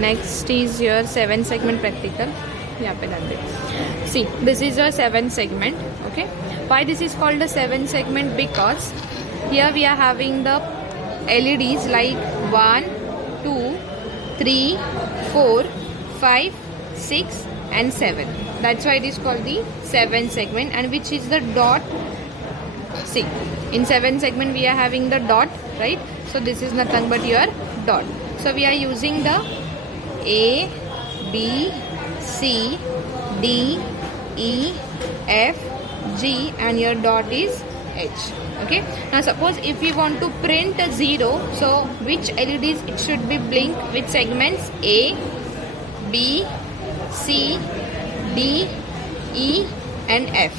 Next is your 7 segment practical. यहाँ पे डाल दे. See, this is your 7 segment. Okay. Why this is called a 7 segment? Because here we are having the LEDs like 1, 2, 3, 4, 5, 6 and 7. That's why it is called the 7 segment, and which is the dot. See, in 7 segment we are having the dot, right? So this is nothing but your dot. So we are using the A, B, C, D, E, F, G and your dot is H. Okay. Now suppose if we want to print a 0, so which LEDs it should be blink? Which segments? A, B, C, D, E and F.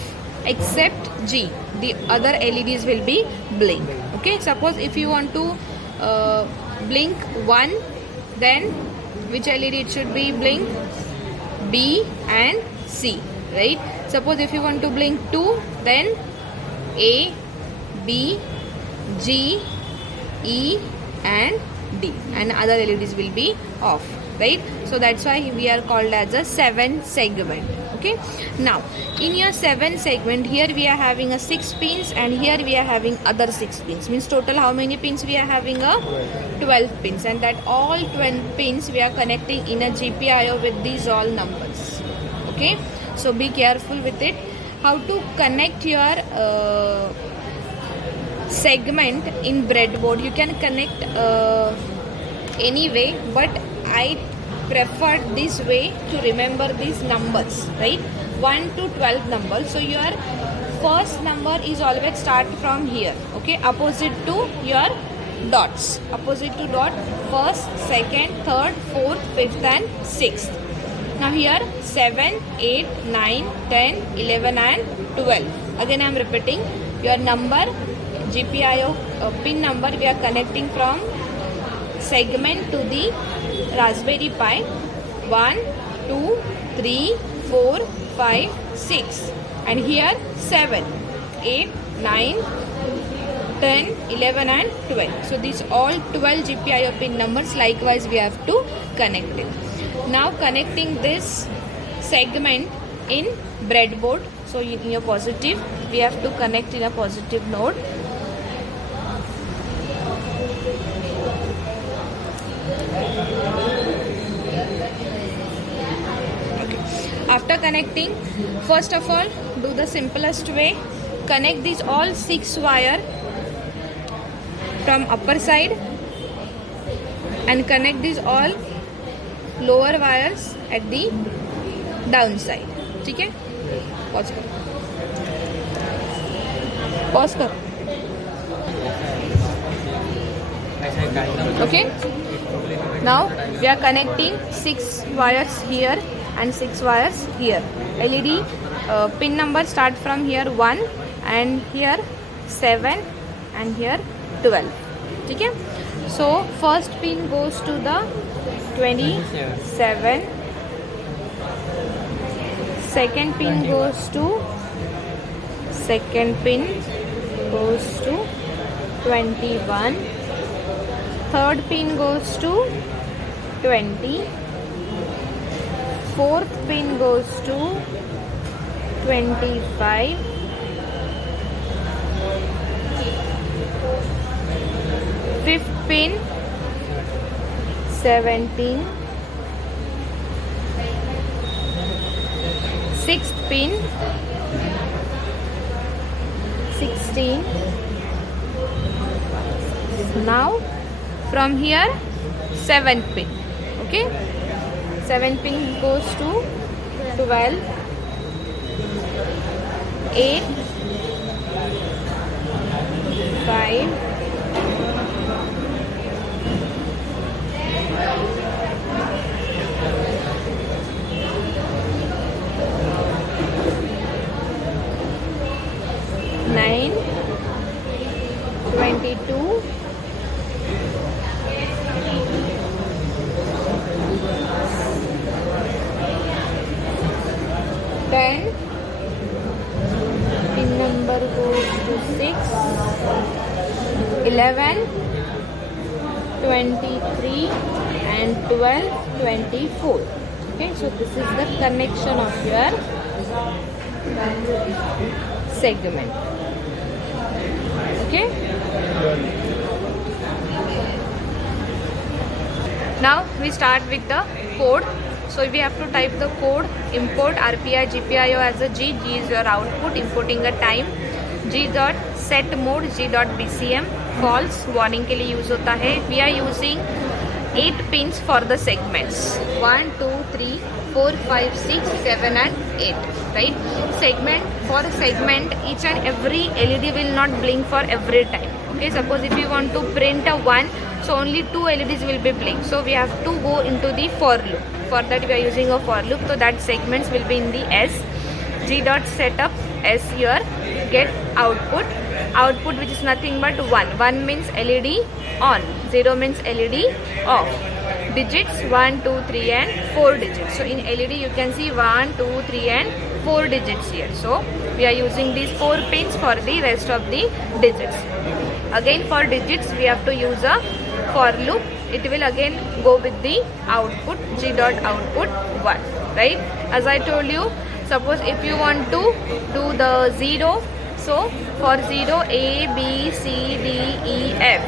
Except G, the other LEDs will be blink. Okay. Suppose if you want to blink 1, then which LED it should be blink? B and C, right? Suppose if you want to blink 2, then A, B, G, E and D, and other LEDs will be off, right? So that's why we are called as a 7 segment. Okay. Now in your 7 segment, here we are having a 6 pins and here we are having other 6 pins. Means total how many pins we are having? A 12 pins, and that all 12 pins we are connecting in a GPIO with these all numbers. Okay. So be careful with it. How to connect your segment in breadboard? You can connect anyway, but I prefer this way to remember these numbers, right? 1 to 12 numbers. So your first number is always start from here, okay, opposite to your dots, opposite to dot, first, second, third, fourth, fifth and sixth. Now here 7, 8, 9, 10, 11 and 12. Again I am repeating your number, GPIO pin number we are connecting from segment to the Raspberry Pi. 1, 2, 3, 4, 5, 6 and here 7, 8, 9, 10, 11 and 12. So these all 12 GPIO pin numbers likewise we have to connect it. Now connecting this segment in breadboard. So in your positive we have to connect in a positive node. After connecting, first of all, do the simplest way. Connect these all 6 wire from upper side and connect these all lower wires at the down side. ठीक है? Pause करो. Pause करो. Okay? Now we are connecting 6 wires here and 6 wires here. LED pin number start from here 1 and here 7 and here 12. Okay? So first pin goes to the 27. Second pin goes to 21. Third pin goes to 20. Fourth pin goes to 25. Fifth pin 17. Sixth pin 16. Now from here 7th pin. Okay, 7th pin goes to 12. 8, 5, 9, 22, 10. Pin number goes to 6, 11, 23 and 1224. Okay, so this is the connection of your segment. Okay, now we start with the code. So we have to type the code. Import RPI GPIO as a G. G is your output. Importing a time. G dot set mode. G dot BCM. False warning के लिए use होता है. We are using 8 pins for the segments. 1, 2, 3, 4, 5, 6, 7 and 8. Right? Segment, for a segment, each and every LED will not blink for every time. Okay, suppose if you want to print a 1, so only 2 LEDs will be blink. So we have to go into the for loop. For that we are using a for loop. So that segments will be in the S. G dot setup S here. Get output. Output which is nothing but 1. 1 means LED on. 0 means LED off. Digits 1, 2, 3 and 4 digits. So in LED you can see 1, 2, 3 and 4 digits here. So we are using these 4 pins for the rest of the digits. Again for digits we have to use a for loop. It will again go with the output. G dot output 1. Right? As I told you, suppose if you want to do the 0, so for 0 A, B, C, D, E, F,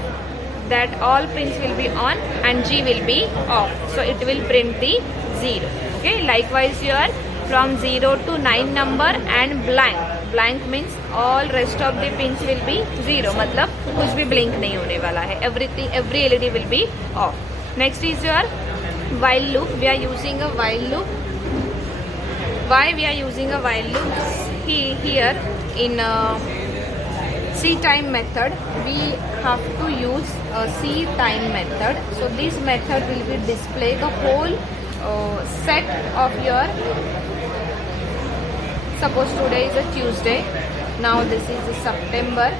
that all pins will be on and G will be off. So it will print the 0. Okay, likewise here from 0 to 9 number and blank. Blank means all rest of the pins will be 0. मतलब कुछ भी blink नहीं होने वाला है. Everything, every LED will be off. Next is your while loop. We are using a while loop. Why we are using a while loop? Here in C time method we have to use a C time method. So this method will be display the whole set of your, suppose today is a Tuesday, now this is September,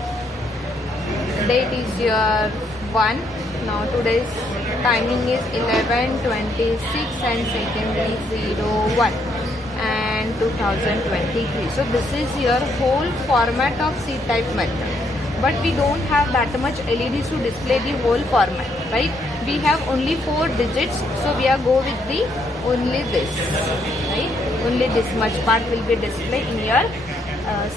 date is your 1, now today's timing is 11:26 and second is 01 and 2023. So this is your whole format of C type method, but we don't have that much LEDs to display the whole format, right? We have only 4 digits, so we are go with the only this, right? Only this much part will be displayed in your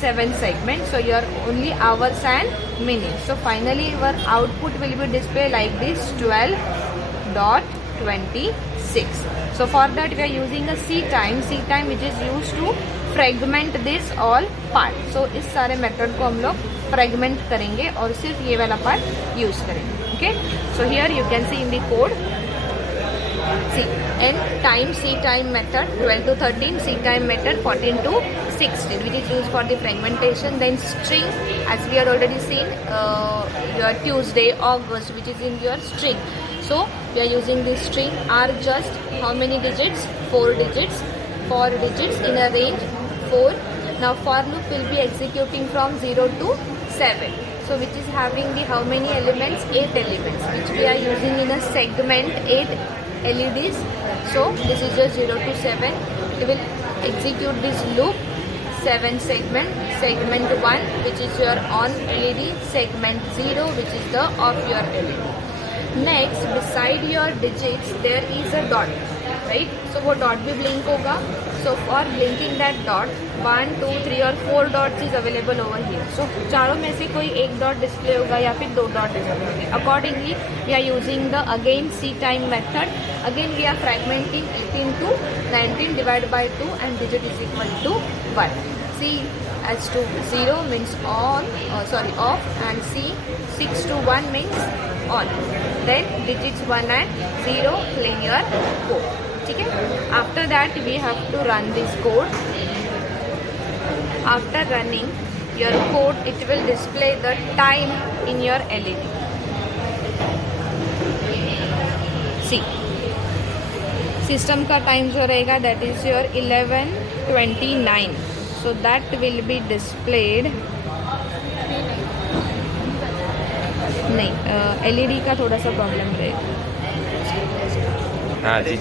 7 segments. So your only hours and minutes. So finally your output will be displayed like this, 12.26. So for that we are using a C time which is used to fragment this all part. So इस सारे method को हम लोग fragment करेंगे और सिर्फ ये वाला part use करेंगे. Okay, so here you can see in the code, see N time C time method 12 to 13, C time method 14 to 16, which is used for the fragmentation. Then string, as we are already seen, your Tuesday, August, which is in your string. So we are using this string. Are just how many digits? 4 digits. 4 digits in a range 4. Now for loop will be executing from 0 to 7. So which is having the how many elements? 8 elements, which we are using in a segment 8 LEDs. So this is just 0 to 7. We will execute this loop 7 segment. Segment 1 which is your on LED. Segment 0 which is the off your LED. Next, beside your digits there is a dot, right? So वो dot भी blink होगा. So for blinking that dot, 1, 2, 3 और 4 dots is available over here. So चारों में से कोई एक dot display होगा या फिर 2 dot display होंगे. Accordingly, we are using the again C time method. Again we are fragmenting 18 to 19 divided by 2 and digit is equal to 1. C as to 0 means on, off, and C 6 to 1 means on. Then digits 1 and 0 linear code. Okay? After that we have to run this code. After running your code, it will display the time in your LED. See, system का time जो रहेगा that is your 11:29. So that will be displayed. नहीं, LED का थोड़ा सा problem रहेगा. हाँ जी.